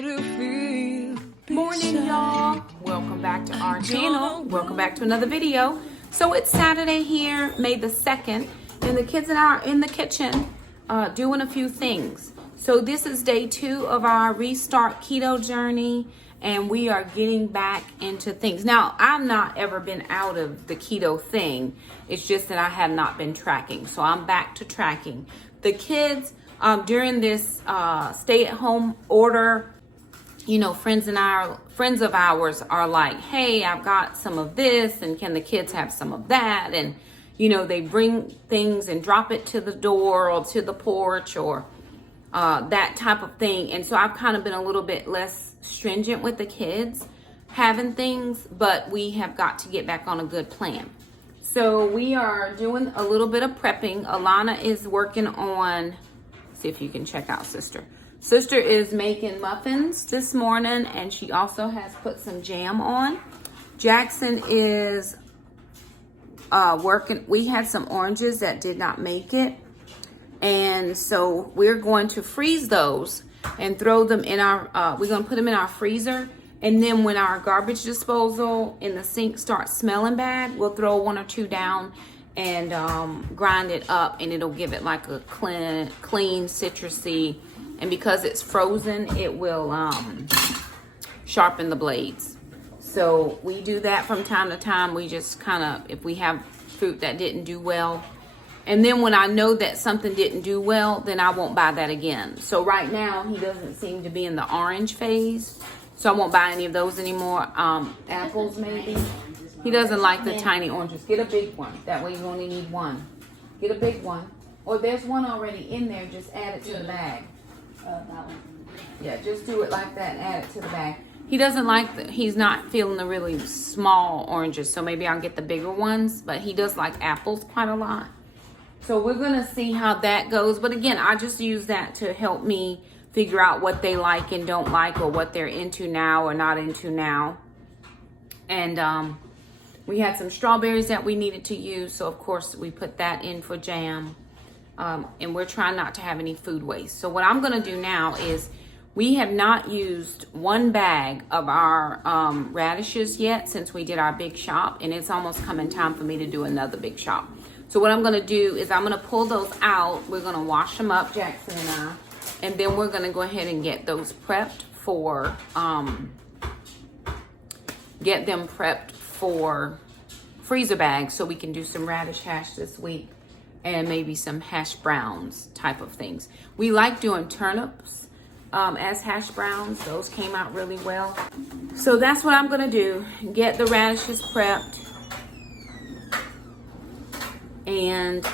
how to feel. Morning, y'all. Welcome back to our channel. Welcome back to another video. So it's Saturday here, May the 2nd, and the kids and I are in the kitchen doing a few things. So this is day 2 of our restart keto journey, and we are getting back into things. Now, I've not ever been out of the keto thing. It's just that I have not been tracking. So I'm back to tracking. The kids, during this stay-at-home order, you know, friends of ours are like, hey, I've got some of this, and can the kids have some of that? And, you know, they bring things and drop it to the door or to the porch or that type of thing. And so I've kind of been a little bit less stringent with the kids having things, but we have got to get back on a good plan. So we are doing a little bit of prepping. Alana is working on, see if you can check out sister. Sister is making muffins this morning, and she also has put some jam on. Jackson is working. We had some oranges that did not make it, and so we're going to freeze those and throw them in our, we're going to put them in our freezer. And then when our garbage disposal in the sink starts smelling bad, we'll throw 1 or 2 down and grind it up, and it'll give it like a clean citrusy. And because it's frozen, it will sharpen the blades. So we do that from time to time. We just kind of, if we have fruit that didn't do well. And then when I know that something didn't do well, then I won't buy that again. So right now, he doesn't seem to be in the orange phase. So I won't buy any of those anymore. Apples, maybe. He doesn't like the tiny oranges. Get a big one. That way you only need one. Get a big one. Or there's one already in there. Just add it to the bag. That one. Yeah, just do it like that and add it to the bag. He doesn't like he's not feeling the really small oranges, so maybe I'll get the bigger ones, but he does like apples quite a lot. So we're going to see how that goes. But again, I just use that to help me figure out what they like and don't like, or what they're into now or not into now. And we had some strawberries that we needed to use, so of course we put that in for jam. And we're trying not to have any food waste. So what I'm going to do now is, we have not used 1 bag of our radishes yet since we did our big shop, and it's almost coming time for me to do another big shop. So what I'm going to do is I'm going to pull those out. We're going to wash them up, Jackson and I, and then we're going to go ahead and get those prepped for freezer bags, so we can do some radish hash this week. And maybe some hash browns type of things. We like doing turnips as hash browns. Those came out really well. So that's what I'm gonna do. Get the radishes prepped and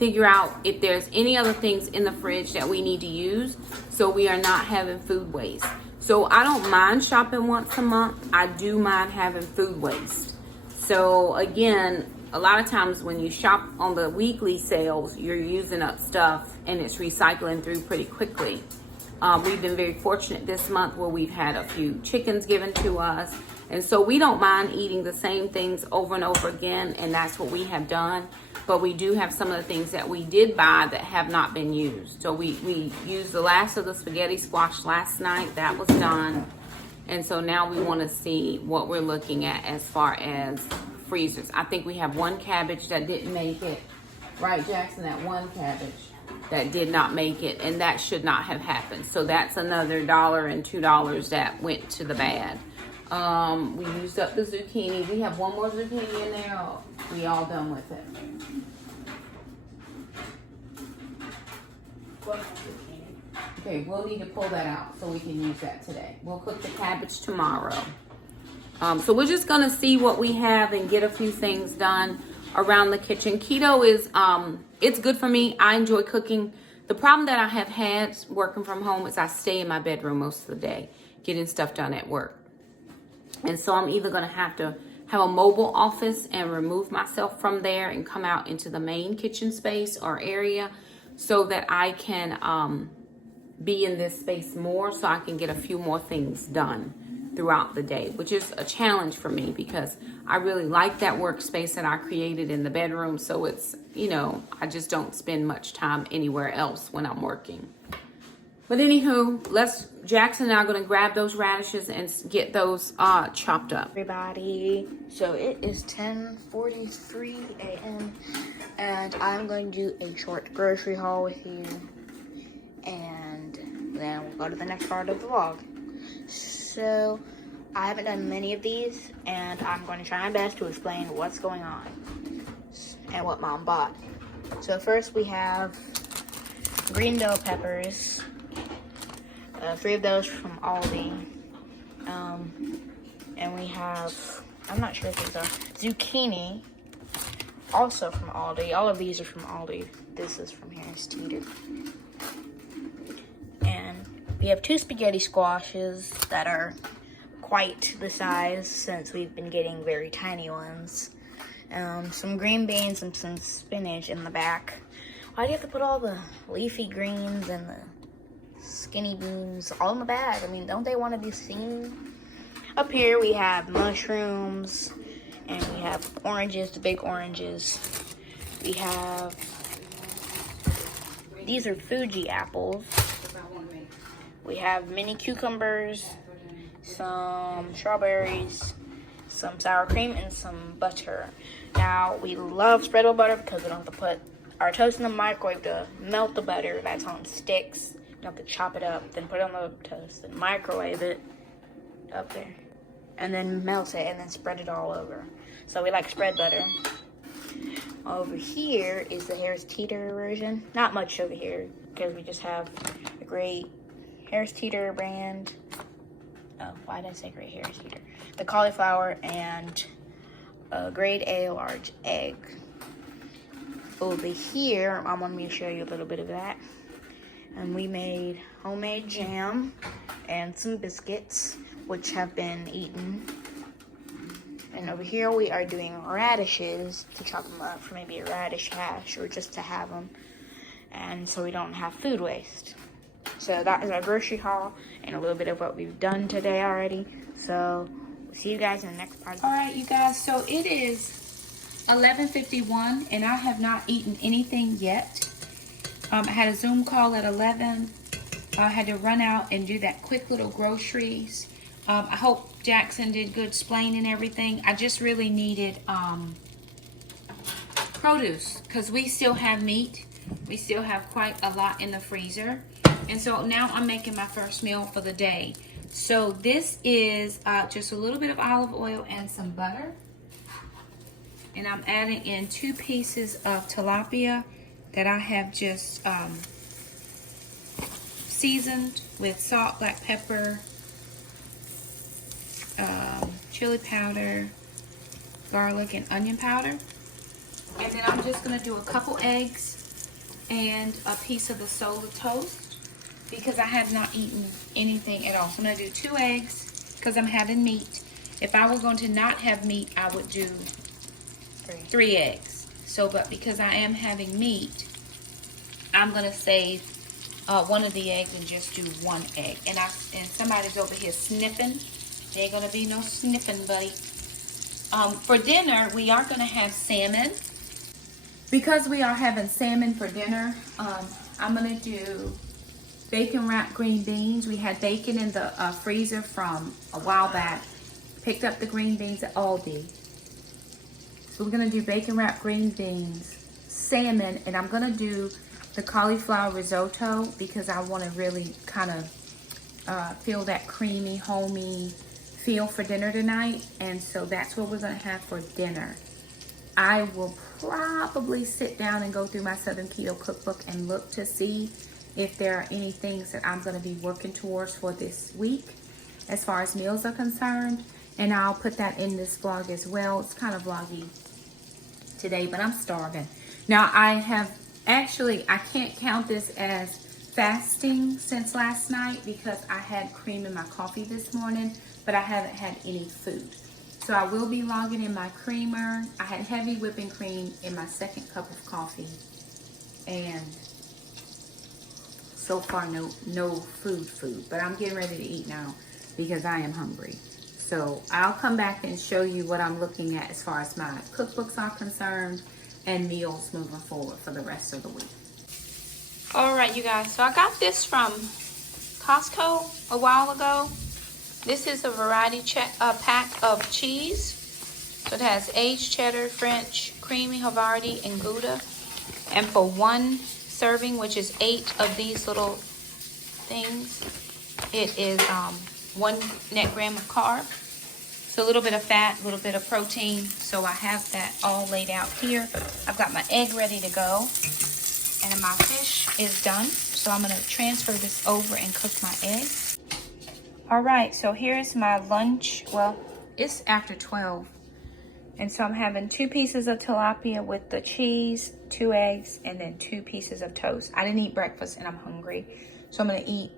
figure out if there's any other things in the fridge that we need to use, so we are not having food waste. So I don't mind shopping once a month. I do mind having food waste. So again, a lot of times when you shop on the weekly sales, you're using up stuff and it's recycling through pretty quickly. We've been very fortunate this month where we've had a few chickens given to us. And so we don't mind eating the same things over and over again, and that's what we have done. But we do have some of the things that we did buy that have not been used. So we used the last of the spaghetti squash last night. That was done. And so now we want to see what we're looking at as far as freezers. I think we have 1 cabbage that didn't make it. Right, Jackson? That 1 cabbage that did not make it, and that should not have happened. So that's another $1 and $2 that went to the bad. We used up the zucchini. We have 1 more zucchini in there. Or we all done with it? Okay, we'll need to pull that out so we can use that today. We'll cook the cabbage tomorrow. So we're just gonna see what we have and get a few things done around the kitchen. Keto is, it's good for me. I enjoy cooking. The problem that I have had working from home is I stay in my bedroom most of the day, getting stuff done at work. And so I'm either gonna have to have a mobile office and remove myself from there and come out into the main kitchen space or area, so that I can be in this space more, so I can get a few more things done throughout the day, which is a challenge for me because I really like that workspace that I created in the bedroom. So it's, you know, I just don't spend much time anywhere else when I'm working. But anywho, Jackson and I are going to grab those radishes and get those chopped up. Everybody, so it is 10:43 a.m. and I'm going to do a short grocery haul with you, and then we'll go to the next part of the vlog. So I haven't done many of these, and I'm going to try my best to explain what's going on and what Mom bought. So first we have green bell peppers, 3 of those from Aldi, and we have, I'm not sure if these are, zucchini, also from Aldi. All of these are from Aldi. This is from Harris Teeter. And we have 2 spaghetti squashes that are quite the size since we've been getting very tiny ones. Some green beans and some spinach in the back. Why do you have to put all the leafy greens and the skinny beans all in the bag? I mean, don't they want to be seen? Up here we have mushrooms, and we have oranges, the big oranges. We have, these are Fuji apples. We have mini cucumbers, some strawberries, some sour cream, and some butter. Now, we love spreadable butter because we don't have to put our toast in the microwave to melt the butter. That's on sticks. You don't have to chop it up, then put it on the toast, then microwave it up there, and then melt it, and then spread it all over. So we like spread butter. Over here is the Harris Teeter version. Not much over here because we just have a great Harris Teeter brand. Oh, why did I say great Harris Teeter? The cauliflower and a grade A large egg. Over here, I wanted me to show you a little bit of that. And we made homemade jam and some biscuits, which have been eaten. And over here we are doing radishes to chop them up for maybe a radish hash or just to have them. And so we don't have food waste. So that is our grocery haul and a little bit of what we've done today already. So we'll see you guys in the next part. All right, you guys, so it is 11:51 and I have not eaten anything yet. I had a Zoom call at 11. I had to run out and do that quick little groceries. I hope Jackson did good explaining everything. I just really needed produce because we still have meat. We still have quite a lot in the freezer. And so now I'm making my first meal for the day. So this is just a little bit of olive oil and some butter. And I'm adding in 2 pieces of tilapia that I have just seasoned with salt, black pepper, chili powder, garlic, and onion powder. And then I'm just going to do a couple eggs and a piece of the soda toast because I have not eaten anything at all. So I'm going to do 2 eggs because I'm having meat. If I were going to not have meat, I would do 3 eggs. So, but because I am having meat, I'm going to save one of the eggs and just do 1 egg. And somebody's over here sniffing. There ain't gonna be no sniffing, buddy. For dinner, we are gonna have salmon. Because we are having salmon for dinner, I'm gonna do bacon wrapped green beans. We had bacon in the freezer from a while back. Picked up the green beans at Aldi. So we're gonna do bacon wrapped green beans, salmon, and I'm gonna do the cauliflower risotto because I want to really kind of feel that creamy, homey feel for dinner tonight. And so that's what we're going to have for dinner. I will probably sit down and go through my Southern Keto cookbook and look to see if there are any things that I'm going to be working towards for this week as far as meals are concerned. And I'll put that in this vlog as well. It's kind of vloggy today, but I'm starving. Now I can't count this as fasting since last night because I had cream in my coffee this morning, but I haven't had any food. So I will be logging in my creamer. I had heavy whipping cream in my 2nd cup of coffee. And so far no food, but I'm getting ready to eat now because I am hungry. So I'll come back and show you what I'm looking at as far as my cookbooks are concerned and meals moving forward for the rest of the week. All right, you guys, so I got this from Costco a while ago. This is a variety pack of cheese. So it has aged cheddar, French, creamy Havarti, and Gouda. And for one serving, which is 8 of these little things, it is 1 net gram of carb. So a little bit of fat, a little bit of protein. So I have that all laid out here. I've got my egg ready to go. And my fish is done. So I'm going to transfer this over and cook my eggs. All right, so here's my lunch. Well, it's after 12. And so I'm having 2 pieces of tilapia with the cheese, 2 eggs, and then 2 pieces of toast. I didn't eat breakfast and I'm hungry. So I'm going to eat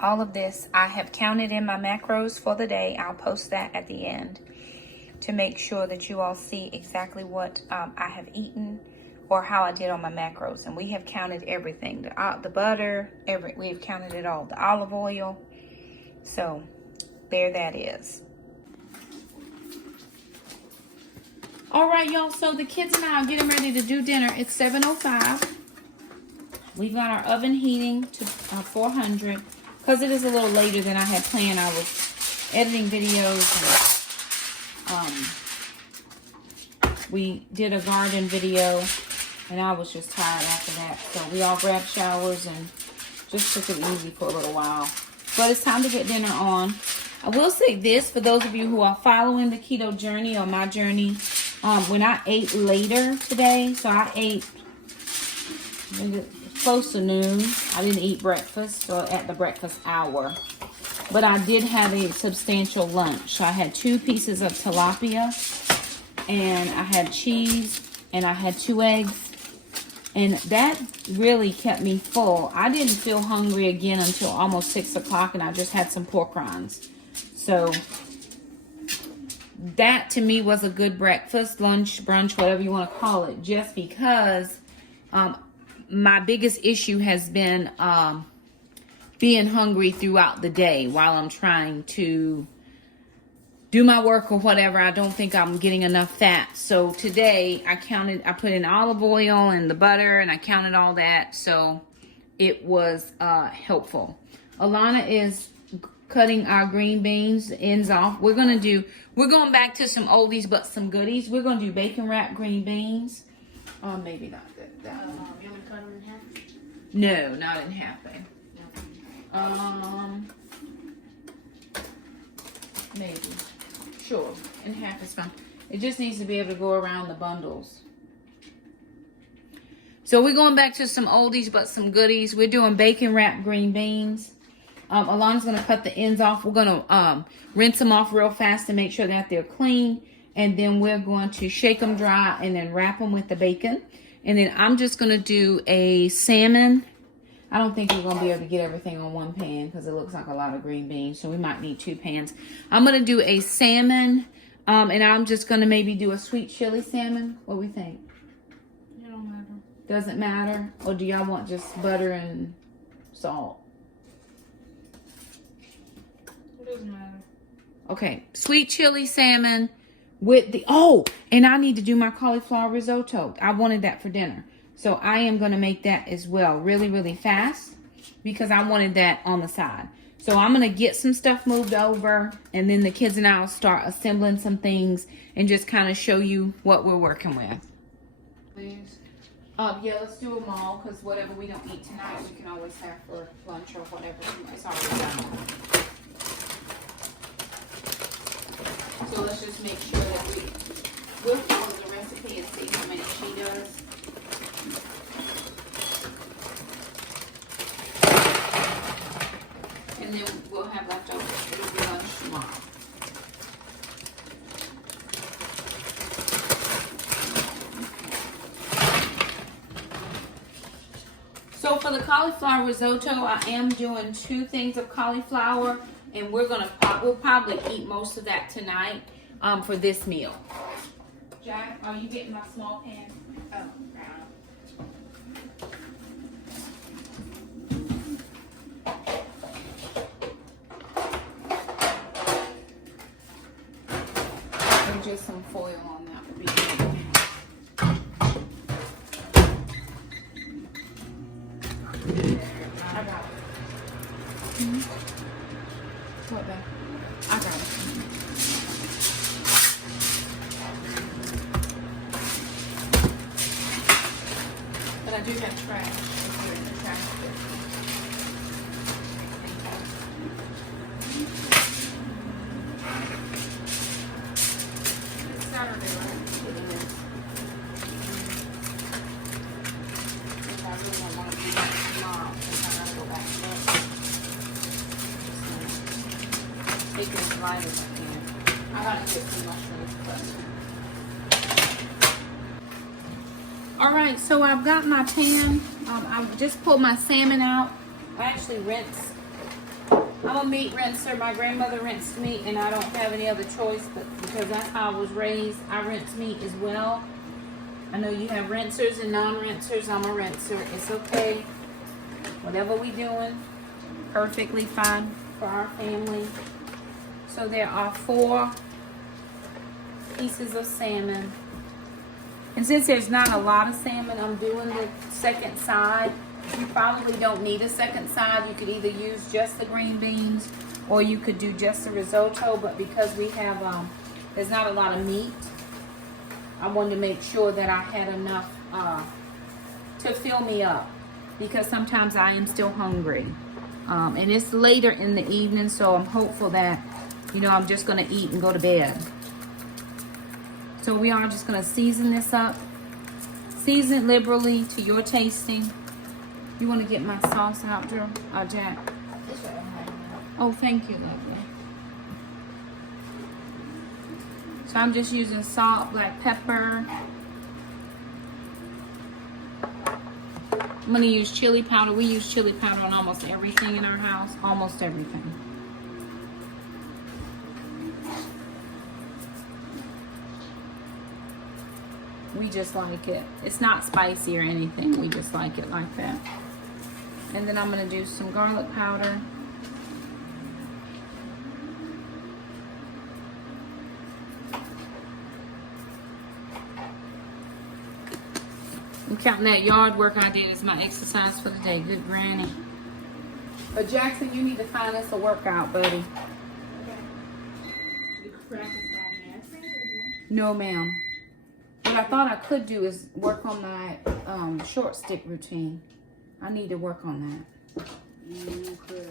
all of this. I have counted in my macros for the day. I'll post that at the end to make sure that you all see exactly what I have eaten or how I did on my macros. And we have counted everything. The butter, we have counted it all. The olive oil. So there that is. All right, y'all. So the kids and I are getting ready to do dinner. It's 7:05. We've got our oven heating to 400. Because it is a little later than I had planned. I was editing videos. And, we did a garden video. And I was just tired after that. So we all grabbed showers and just took it easy for a little while. But it's time to get dinner on. I will say this for those of you who are following the keto journey or my journey. When I ate later today, so I ate close to noon. I didn't eat breakfast, so at the breakfast hour. But I did have a substantial lunch. So I had 2 pieces of tilapia, and I had cheese, and I had 2 eggs. And that really kept me full. I didn't feel hungry again until almost 6 o'clock, and I just had some pork rinds. So that to me was a good breakfast, lunch, brunch, whatever you want to call it, just because my biggest issue has been being hungry throughout the day while I'm trying to do my work or whatever. I don't think I'm getting enough fat. So today I put in olive oil and the butter, and I counted all that. So it was helpful. Alana is cutting our green beans, the ends off. We're going back to some oldies but some goodies. We're going to do bacon wrapped green beans. Maybe not that one. You want to cut them in half? No, not in half. Maybe. Sure, in half is fine. It just needs to be able to go around the bundles. So we're going back to some oldies but some goodies. We're doing bacon wrapped green beans. Alana's going to cut the ends off. We're going to rinse them off real fast to make sure that they're clean. And then we're going to shake them dry and then wrap them with the bacon. And then I'm just going to do a salmon. I don't think we're going to be able to get everything on one pan because it looks like a lot of green beans. So we might need 2 pans. I'm going to do a salmon. And I'm just going to maybe do a sweet chili salmon. What do we think? It don't matter. Doesn't matter? Or do y'all want just butter and salt? It doesn't matter. Okay. Sweet chili salmon with and I need to do my cauliflower risotto. I wanted that for dinner. So I am going to make that as well really, really fast because I wanted that on the side. So I'm going to get some stuff moved over, and then the kids and I will start assembling some things and just kind of show you what we're working with. Please. Yeah, let's do them all because whatever we don't eat tonight, we can always have for lunch or whatever. It's already done. So let's just make sure that we'll follow the recipe and see how many she does. And then we'll have leftovers. It'll be lunch tomorrow. So for the cauliflower risotto, I am doing 2 things of cauliflower, and we'll probably eat most of that tonight for this meal. Jack, are you getting my small pan? Oh, brown. Just some foil on that would be good. I got it. What, babe? I got it. But I do have trash. If you're in the trash bin. It's Saturday, right? It is. If I really don't want to do that tomorrow, then I gotta go back to bed. Take it as light as I can. I gotta get some mushrooms, but. Alright, so I've got my pan. I just pulled my salmon out. I actually rinse. I'm a meat rinser. My grandmother rinsed meat, and I don't have any other choice, but because that's how I was raised, I rinse meat as well. I know you have rinsers and non-rinsers. I'm a rinser. It's okay. Whatever we doing, perfectly fine for our family. So there are 4 pieces of salmon. And since there's not a lot of salmon, I'm doing the second side. You probably don't need a second side. You could either use just the green beans or you could do just the risotto. But because we have, there's not a lot of meat, I wanted to make sure that I had enough to fill me up. Because sometimes I am still hungry. And it's later in the evening, so I'm hopeful that, you know, I'm just going to eat and go to bed. So we are just going to season this up. Season it liberally to your tasting. You want to get my sauce out, Jack? Oh, thank you, lovely. So I'm just using salt, black pepper. I'm going to use chili powder. We use chili powder on almost everything in our house. Almost everything. We just like it. It's not spicy or anything. We just like it like that. And then I'm going to do some garlic powder. I'm counting that yard work I did as my exercise for the day. Good granny. But Jackson, you need to find us a workout, buddy. No, ma'am. What I thought I could do is work on my short stick routine. I need to work on that. You could.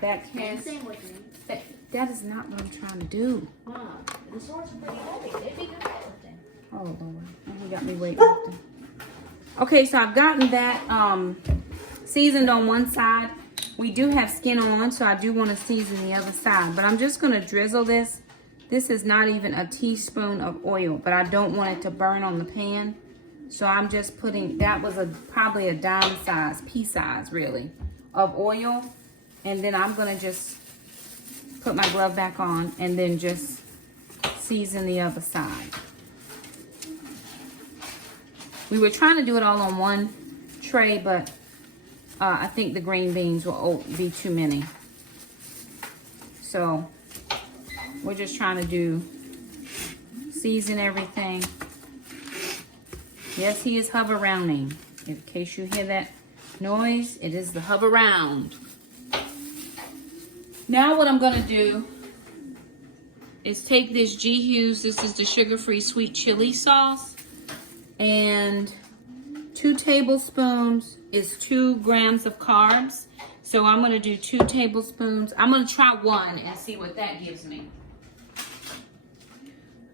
That can. Same with me. That is not what I'm trying to do. The shorts are pretty heavy. They'd be good weightlifting. Oh Lord, he got me weightlifting. Okay, so I've gotten that seasoned on one side. We do have skin on, so I do want to season the other side. But I'm just going to drizzle this. This is not even a teaspoon of oil, but I don't want it to burn on the pan. So I'm just putting, that was probably a dime size, pea size really, of oil. And then I'm going to just put my glove back on and then just season the other side. We were trying to do it all on one tray, but I think the green beans will be too many. So we're just trying to season everything. Yes, he is hover-rounding. In case you hear that noise, it is the hover-round. Now what I'm going to do is take this G. Hughes. This is the sugar-free sweet chili sauce. And 2 tablespoons is 2 grams of carbs. So I'm going to do 2 tablespoons. I'm going to try 1 and see what that gives me.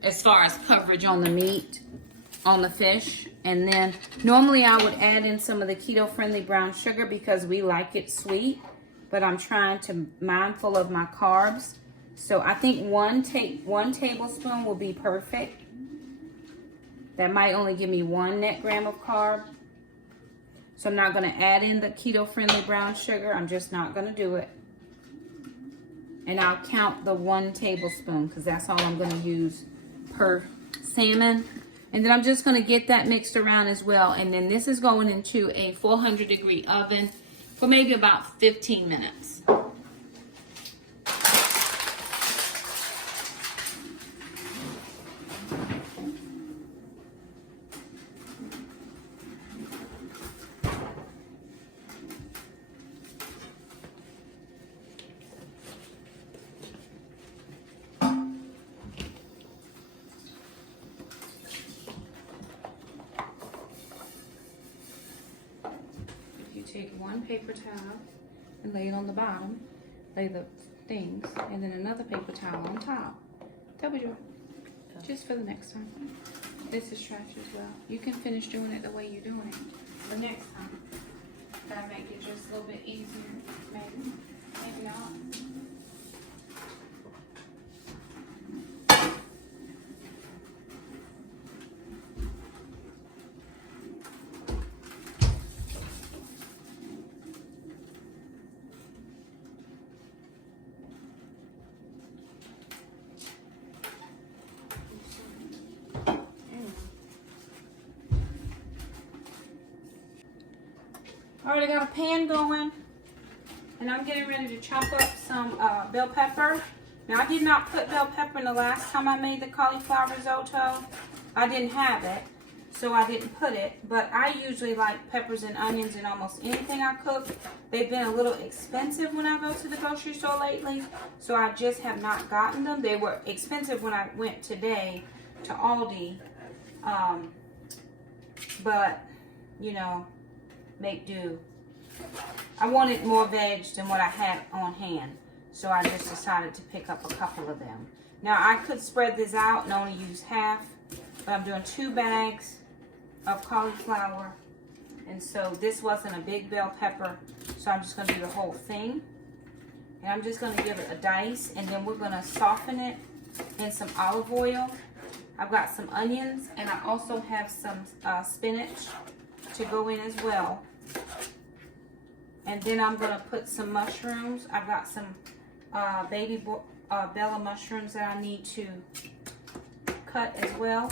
As far as coverage on the meat, on the fish. And then normally I would add in some of the keto-friendly brown sugar because we like it sweet. But I'm trying to mindful of my carbs. So I think 1 tablespoon will be perfect. That might only give me 1 net gram of carb. So I'm not going to add in the keto-friendly brown sugar. I'm just not going to do it. And I'll count the 1 tablespoon because that's all I'm going to use per salmon. And then I'm just going to get that mixed around as well. And then this is going into a 400-degree oven for maybe about 15 minutes. take one paper towel and lay it on the bottom, lay the things, and then another paper towel on top. That we do. Just for the next time. This is trash as well. You can finish doing it the way you're doing it the next time. That'll make it just a little bit easier. Maybe. Maybe not. Already got a pan going, and I'm getting ready to chop up some bell pepper. Now, I did not put bell pepper in the last time I made the cauliflower risotto. I didn't have it, so I didn't put it. But I usually like peppers and onions in almost anything I cook. They've been a little expensive when I go to the grocery store lately, so I just have not gotten them. They were expensive when I went today to Aldi, but, you know, make do. I wanted more veg than what I had on hand, so I just decided to pick up a couple of them. Now, I could spread this out and only use half, but I'm doing 2 bags of cauliflower, and so this wasn't a big bell pepper, so I'm just going to do the whole thing. And I'm just going to give it a dice, and then we're going to soften it in some olive oil. I've got some onions, and I also have some spinach to go in as well. And then I'm going to put some mushrooms. I've got some baby Bella mushrooms that I need to cut as well.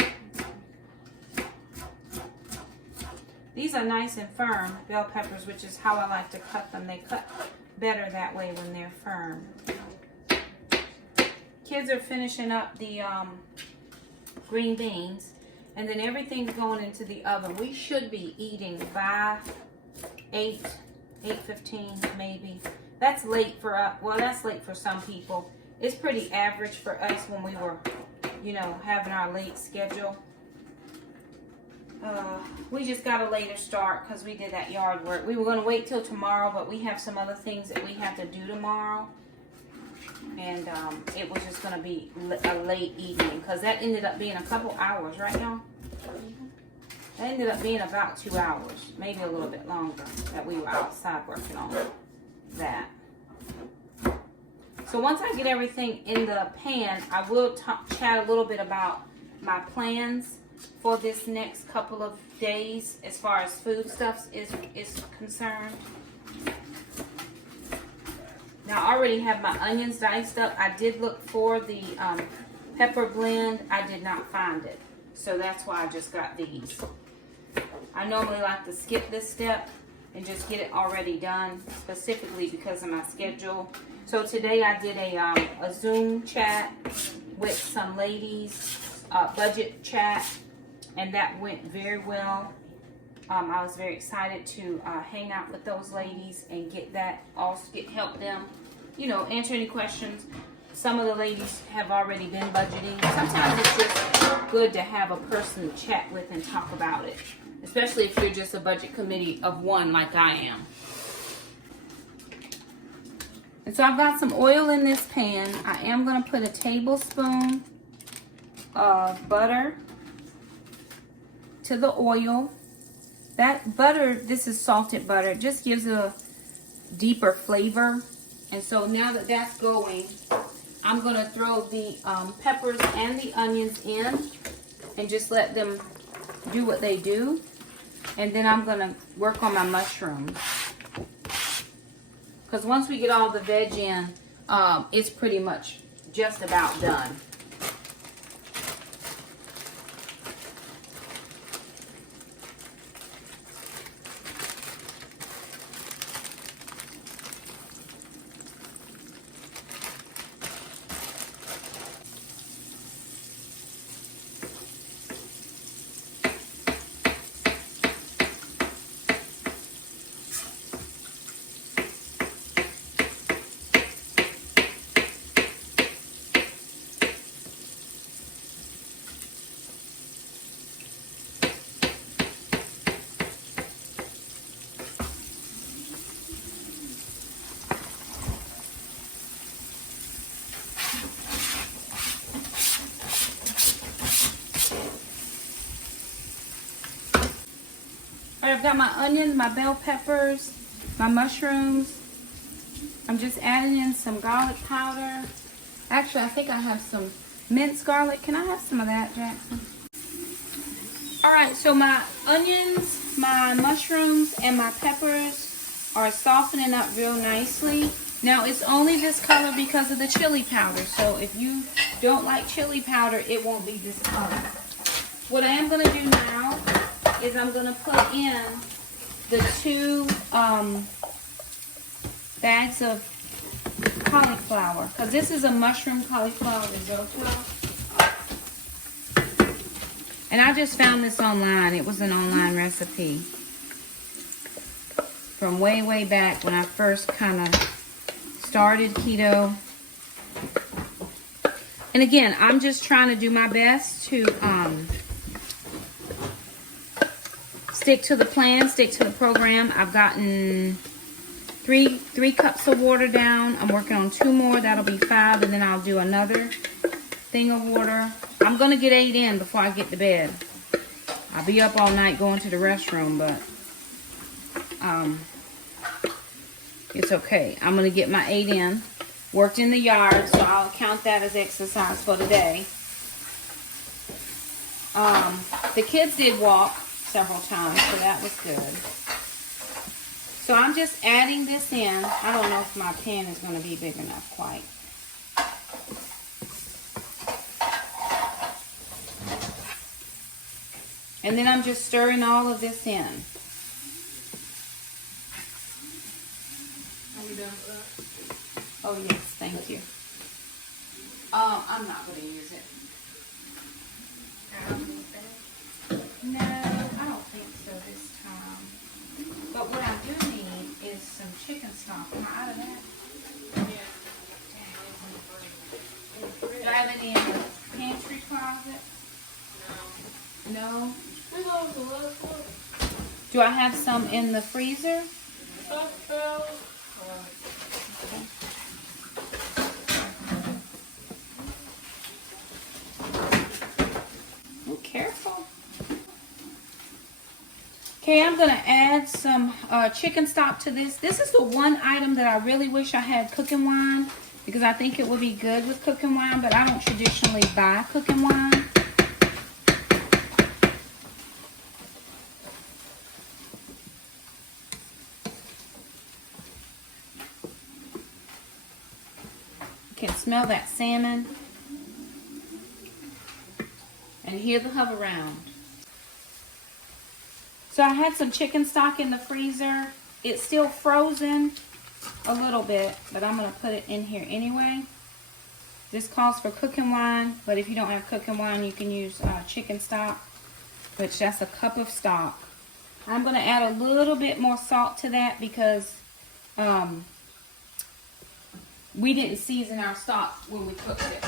These are nice and firm bell peppers, which is how I like to cut them. They cut better that way when they're firm. Kids are finishing up the green beans, and then everything's going into the oven. We should be eating by 8:15 maybe. That's late for us. Well, that's late for some people. It's pretty average for us when we were, you know, having our late schedule. We just got a later start because we did that yard work. We were going to wait till tomorrow, but we have some other things that we have to do tomorrow. And it was just going to be a late evening because that ended up being a couple hours, right, y'all? That ended up being about 2 hours, maybe a little bit longer, that we were outside working on that. So once I get everything in the pan, I will chat a little bit about my plans for this next couple of days as far as foodstuffs is concerned. Now, I already have my onions diced up. I did look for the pepper blend. I did not find it. So that's why I just got these. I normally like to skip this step and just get it already done, specifically because of my schedule. So today I did a Zoom chat with some ladies, budget chat, and that went very well. I was very excited to hang out with those ladies and help them, you know, answer any questions. Some of the ladies have already been budgeting. Sometimes it's just good to have a person to chat with and talk about it, especially if you're just a budget committee of one like I am. And so I've got some oil in this pan. I am going to put a tablespoon of butter to the oil. That butter, this is salted butter, it just gives a deeper flavor. And so now that that's going, I'm going to throw the peppers and the onions in and just let them do what they do. And then I'm going to work on my mushrooms. Because once we get all the veg in, it's pretty much just about done. All right, I've got my onions, my bell peppers, my mushrooms. I'm just adding in some garlic powder. Actually, I think I have some minced garlic. Can I have some of that, Jackson? All right, so my onions, my mushrooms, and my peppers are softening up real nicely. Now, it's only this color because of the chili powder. So if you don't like chili powder, it won't be this color. What I am going to do now is I'm going to put in the 2 bags of cauliflower, because this is a mushroom cauliflower risotto. And I just found this online. It was an online recipe from way back when I first kind of started keto. And again, I'm just trying to do my best to stick to the plan, stick to the program. I've gotten three cups of water down. I'm working on 2 more. That'll be 5, and then I'll do another thing of water. I'm gonna get 8 in before I get to bed. I'll be up all night going to the restroom, but it's okay. I'm gonna get my 8 in. Worked in the yard, so I'll count that as exercise for today. The kids did walk several times, so that was good. So I'm just adding this in. I don't know if my pan is going to be big enough quite. And then I'm just stirring all of this in. Are we done with that? Oh yes, thank you. I'm not going to use it. No, I don't think so this time. But what I do need is some chicken stock. Am I out of that? Do I have any in the pantry closet? No. Do I have some in the freezer? Oh, careful. Okay, I'm going to add some chicken stock to this. This is the one item that I really wish I had cooking wine, because I think it would be good with cooking wine, but I don't traditionally buy cooking wine. You can smell that salmon and hear the hub around. So I had some chicken stock in the freezer. It's still frozen a little bit, but I'm going to put it in here anyway. This calls for cooking wine, but if you don't have cooking wine, you can use chicken stock, which that's a cup of stock. I'm going to add a little bit more salt to that because we didn't season our stock when we cooked it.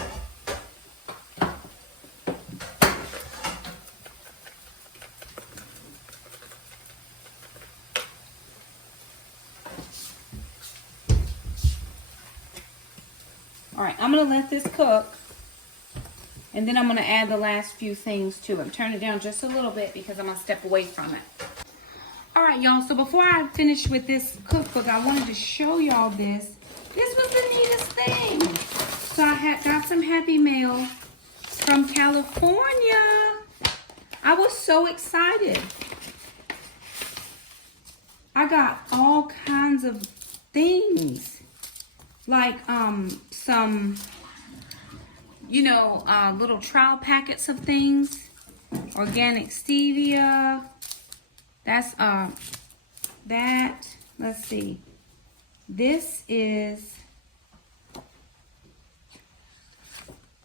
All right, I'm going to let this cook, and then I'm going to add the last few things to it. Turn it down just a little bit because I'm going to step away from it. All right, y'all, so before I finish with this cookbook, I wanted to show y'all this. This was the neatest thing. So I had got some Happy Mail from California. I was so excited. I got all kinds of things. Like some, you know, little trial packets of things. Organic stevia. That's that. Let's see. This is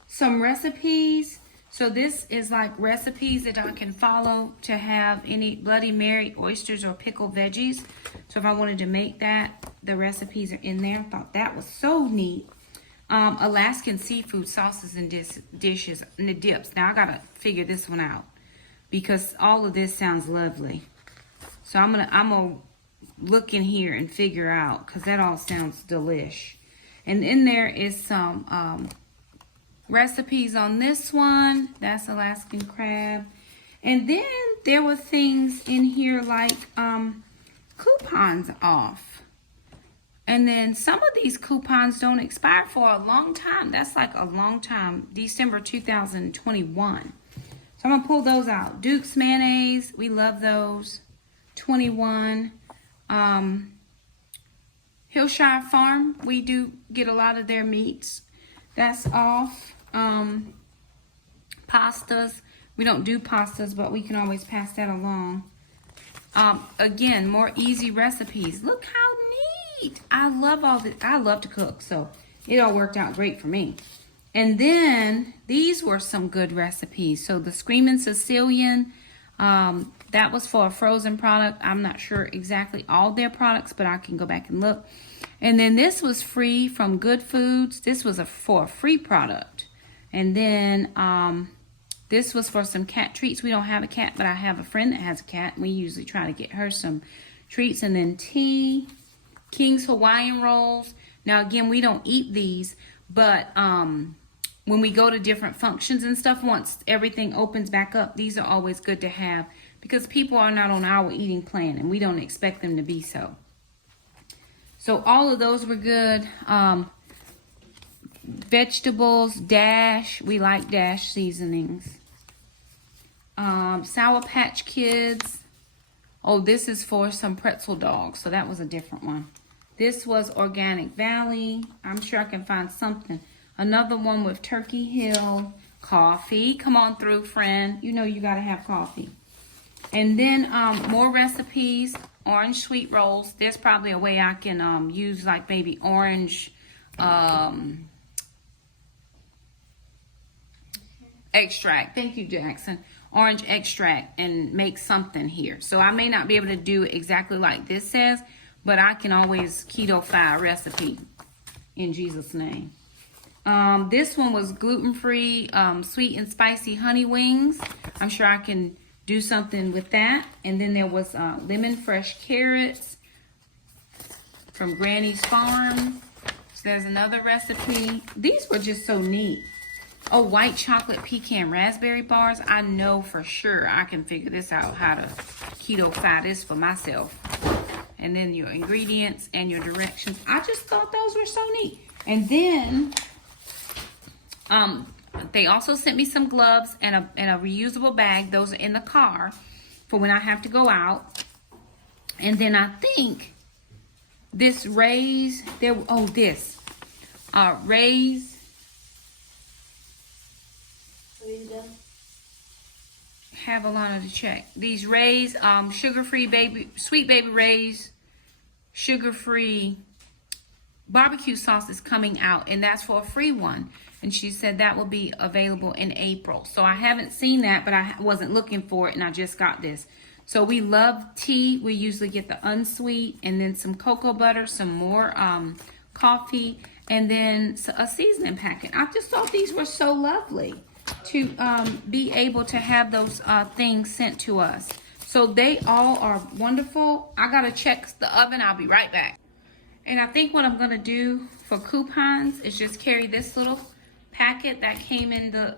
some recipes. So this is like recipes that I can follow to have any Bloody Mary, oysters, or pickled veggies. So if I wanted to make that, the recipes are in there. I thought that was so neat. Alaskan seafood sauces and dishes and the dips. Now I gotta figure this one out because all of this sounds lovely. So I'm gonna look in here and figure out because that all sounds delish. And in there is some recipes on this one. That's Alaskan crab. And then there were things in here like coupons off. And then some of these coupons don't expire for a long time. That's like a long time. December 2021. So I'm going to pull those out. Duke's mayonnaise. We love those. 21. Hillshire Farm. We do get a lot of their meats. That's off. Pastas. We don't do pastas, but we can always pass that along. Again, more easy recipes. Look how neat. I love all this. I love to cook, so it all worked out great for me. And then these were some good recipes. So the Screaming Sicilian, that was for a frozen product. I'm not sure exactly all their products, but I can go back and look. And then this was free from Good Foods. This was for a free product. And then this was for some cat treats. We don't have a cat, but I have a friend that has a cat. We usually try to get her some treats. And then tea, King's Hawaiian Rolls. Now, again, we don't eat these, but when we go to different functions and stuff, once everything opens back up, these are always good to have because people are not on our eating plan, and we don't expect them to be so. So all of those were good. Vegetables, Dash. We like Dash seasonings. Sour Patch Kids. Oh, this is for some pretzel dogs. So that was a different one. This was Organic Valley. I'm sure I can find something. Another one with Turkey Hill. Coffee. Come on through, friend. You know you got to have coffee. And then more recipes. Orange sweet rolls. There's probably a way I can use like maybe orange extract. Thank you, Jackson. Orange extract and make something here. So I may not be able to do it exactly like this says, but I can always keto-fy a recipe in Jesus' name. This one was gluten-free, sweet and spicy honey wings. I'm sure I can do something with that. And then there was lemon fresh carrots from Granny's Farm. So there's another recipe. These were just so neat. Oh, white chocolate pecan raspberry bars. I know for sure I can figure this out, how to keto-fy this for myself. And then your ingredients and your directions. I just thought those were so neat. And then they also sent me some gloves and a reusable bag. Those are in the car for when I have to go out. And then I think this Ray's, Ray's. Have a lot to check. These Ray's, sugar-free sweet baby Ray's, sugar-free barbecue sauce is coming out, and that's for a free one. And she said that will be available in April. So I haven't seen that, but I wasn't looking for it, and I just got this. So we love tea. We usually get the unsweet, and then some cocoa butter, some more coffee, and then a seasoning packet. I just thought these were so lovely to be able to have those things sent to us. So they all are wonderful. I gotta check the oven. I'll be right back. And I think what I'm gonna do for coupons is just carry this little packet that came in the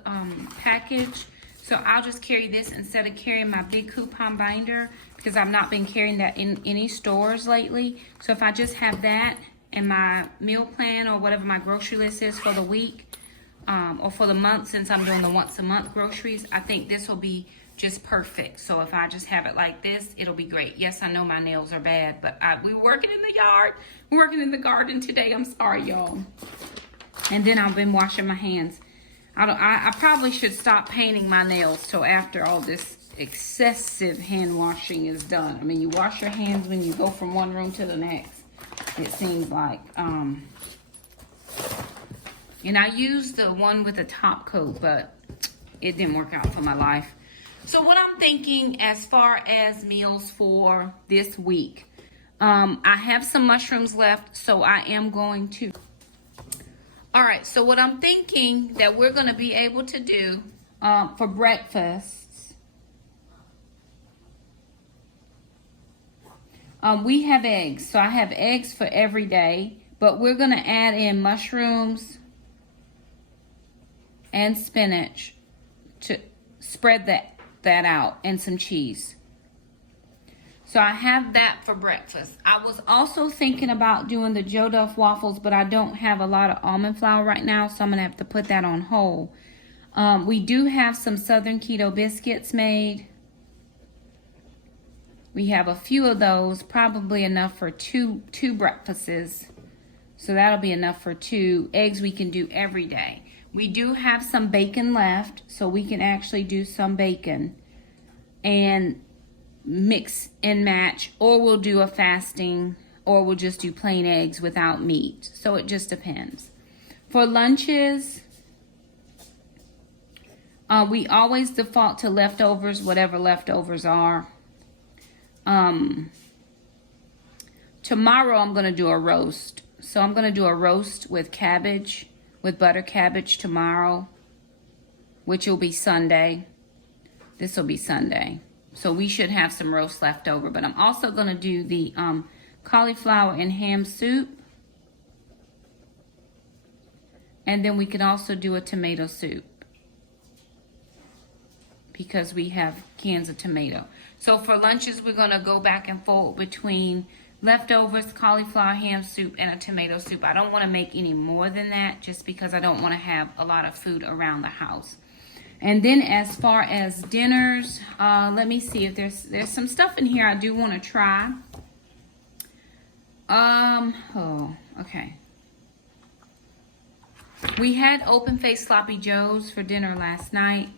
package. So I'll just carry this instead of carrying my big coupon binder, because I've not been carrying that in any stores lately. So if I just have that and my meal plan or whatever my grocery list is for the week, or for the month, since I'm doing the once a month groceries, I think this will be just perfect. So if I just have it like this, it'll be great. Yes, I know my nails are bad, but we were working in the yard. We're working in the garden today. I'm sorry, y'all. And then I've been washing my hands. I probably should stop painting my nails till after all this excessive hand washing is done. I mean, you wash your hands when you go from one room to the next, it seems like. And I used the one with the top coat, but it didn't work out for my life. So what I'm thinking as far as meals for this week, I have some mushrooms left, so I am going to. All right, so what I'm thinking that we're going to be able to do for breakfasts, we have eggs. So I have eggs for every day, but we're going to add in mushrooms and spinach to spread the that out, and some cheese. So I have that for breakfast. I was also thinking about doing the Joe Duff waffles, but I don't have a lot of almond flour right now, so I'm going to have to put that on hold. We do have some Southern Keto biscuits made. We have a few of those, probably enough for two breakfasts. So that'll be enough for 2 eggs we can do every day. We do have some bacon left, so we can actually do some bacon and mix and match, or we'll do a fasting, or we'll just do plain eggs without meat. So it just depends. For lunches, we always default to leftovers, whatever leftovers are. Tomorrow I'm going to do a roast. So I'm going to do a roast with cabbage, with butter cabbage tomorrow, which will be Sunday. This will be Sunday. So we should have some roast left over. But I'm also going to do the cauliflower and ham soup. And then we can also do a tomato soup, because we have cans of tomato. So for lunches, we're going to go back and forth between leftovers, cauliflower, ham soup, and a tomato soup. I don't want to make any more than that, just because I don't want to have a lot of food around the house. And then as far as dinners, let me see if there's some stuff in here I do want to try. Okay. We had open-faced sloppy joes for dinner last night.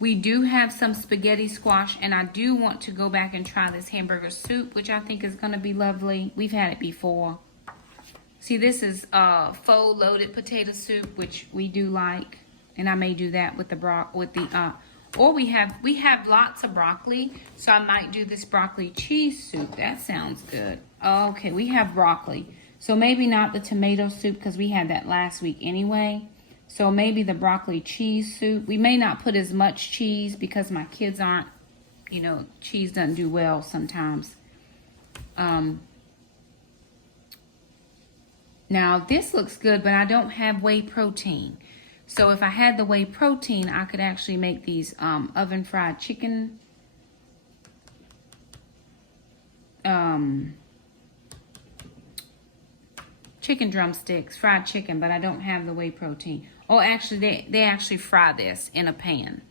We do have some spaghetti squash, and I do want to go back and try this hamburger soup, which I think is going to be lovely. We've had it before. See, this is faux loaded potato soup, which we do like. And I may do that with or we have lots of broccoli, so I might do this broccoli cheese soup. That sounds good. Okay, we have broccoli. So maybe not the tomato soup, because we had that last week anyway. So maybe the broccoli cheese soup. We may not put as much cheese because my kids aren't, cheese doesn't do well sometimes. Now this looks good, but I don't have whey protein. So if I had the whey protein, I could actually make these oven fried chicken. Chicken drumsticks, fried chicken, but I don't have the whey protein. Oh, actually, they actually fry this in a pan,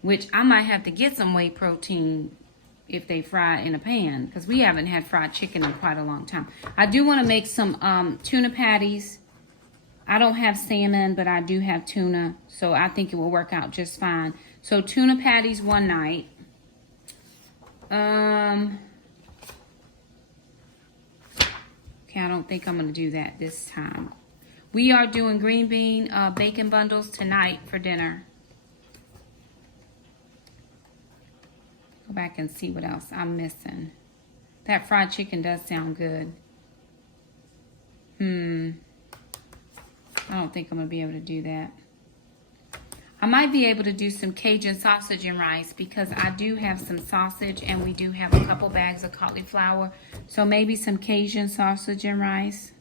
which I might have to get some whey protein if they fry it in a pan, because we haven't had fried chicken in quite a long time. I do want to make some tuna patties. I don't have salmon, but I do have tuna, so I think it will work out just fine. So tuna patties one night. Okay, I don't think I'm going to do that this time. We are doing green bean bacon bundles tonight for dinner. Go back and see what else I'm missing. That fried chicken does sound good. I don't think I'm going to be able to do that. I might be able to do some Cajun sausage and rice, because I do have some sausage and we do have a couple bags of cauliflower. So maybe some Cajun sausage and rice.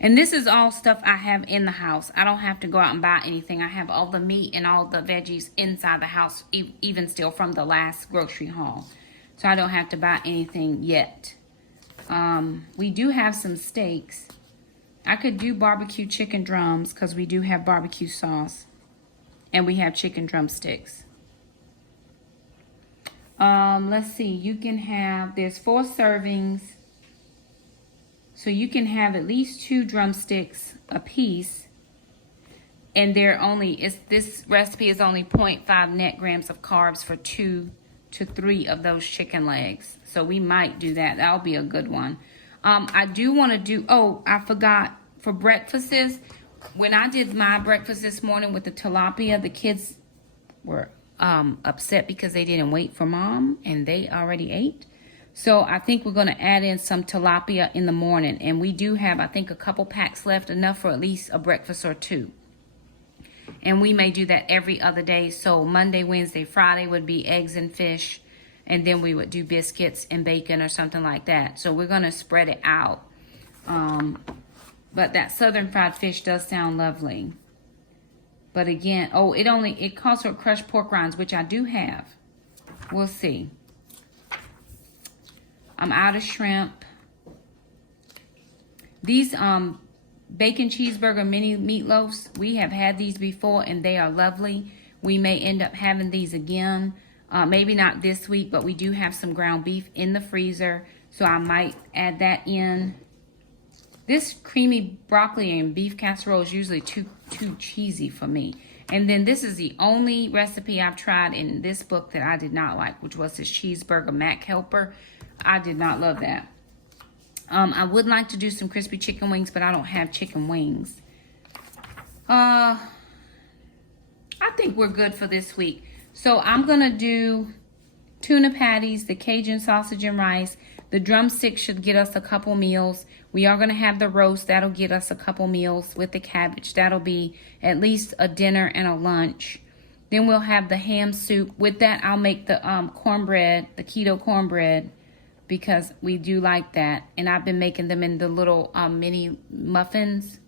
And this is all stuff I have in the house. I don't have to go out and buy anything. I have all the meat and all the veggies inside the house, even still from the last grocery haul. So I don't have to buy anything yet. We do have some steaks. I could do barbecue chicken drums, because we do have barbecue sauce. And we have chicken drumsticks. Let's see. You can have, there's 4 servings. So you can have at least 2 drumsticks a piece. And this recipe is only 0.5 net grams of carbs for 2 to 3 of those chicken legs. So we might do that. That'll be a good one. I do want to do, I forgot, for breakfasts, when I did my breakfast this morning with the tilapia, the kids were upset because they didn't wait for mom and they already ate. So I think we're going to add in some tilapia in the morning. And we do have, I think, a couple packs left, enough for at least a breakfast or 2. And we may do that every other day. So Monday, Wednesday, Friday would be eggs and fish. And then we would do biscuits and bacon or something like that. So we're going to spread it out. But that southern fried fish does sound lovely. But again, oh, it calls for crushed pork rinds, which I do have. We'll see. I'm out of shrimp. These bacon cheeseburger mini meatloafs, we have had these before and they are lovely. We may end up having these again. Maybe not this week, but we do have some ground beef in the freezer, so I might add that in. This creamy broccoli and beef casserole is usually too cheesy for me. And then this is the only recipe I've tried in this book that I did not like, which was this cheeseburger mac helper. I did not love that. I would like to do some crispy chicken wings, but I don't have chicken wings. I think we're good for this week. So I'm going to do tuna patties, the Cajun sausage and rice. The drumstick should get us a couple meals. We are going to have the roast. That'll get us a couple meals with the cabbage. That'll be at least a dinner and a lunch. Then we'll have the ham soup. With that, I'll make the cornbread, the keto cornbread, because we do like that. And I've been making them in the little mini muffins.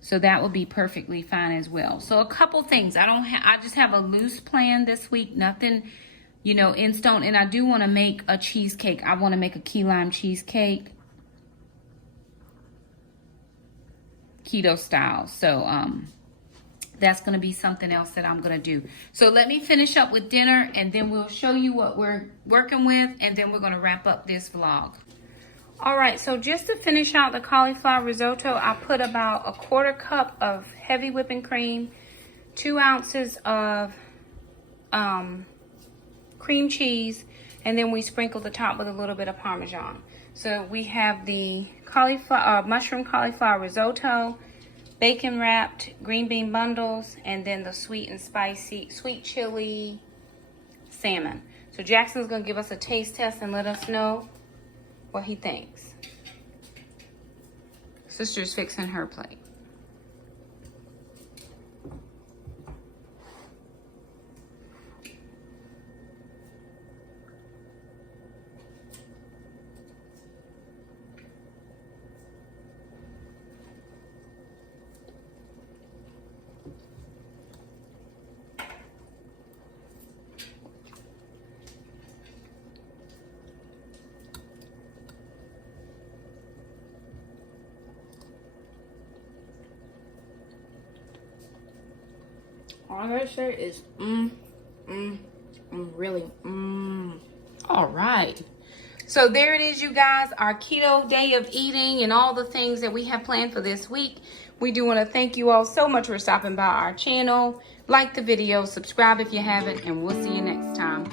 So that will be perfectly fine as well. So a couple things. I just have a loose plan this week. Nothing, you know, in stone. And I do want to make a cheesecake. I want to make a key lime cheesecake. Keto style. So that's going to be something else that I'm going to do. So let me finish up with dinner and then we'll show you what we're working with. And then we're going to wrap up this vlog. All right, so just to finish out the cauliflower risotto, I put about 1/4 cup of heavy whipping cream, 2 ounces of cream cheese, and then we sprinkle the top with a little bit of Parmesan. So we have the mushroom cauliflower risotto, bacon wrapped green bean bundles, and then the sweet and spicy, sweet chili salmon. So Jackson's gonna give us a taste test and let us know what he thinks. Sister's fixing her plate. All I gotta say is, really, All right. So there it is, you guys, our keto day of eating and all the things that we have planned for this week. We do want to thank you all so much for stopping by our channel. Like the video, subscribe if you haven't, and we'll see you next time.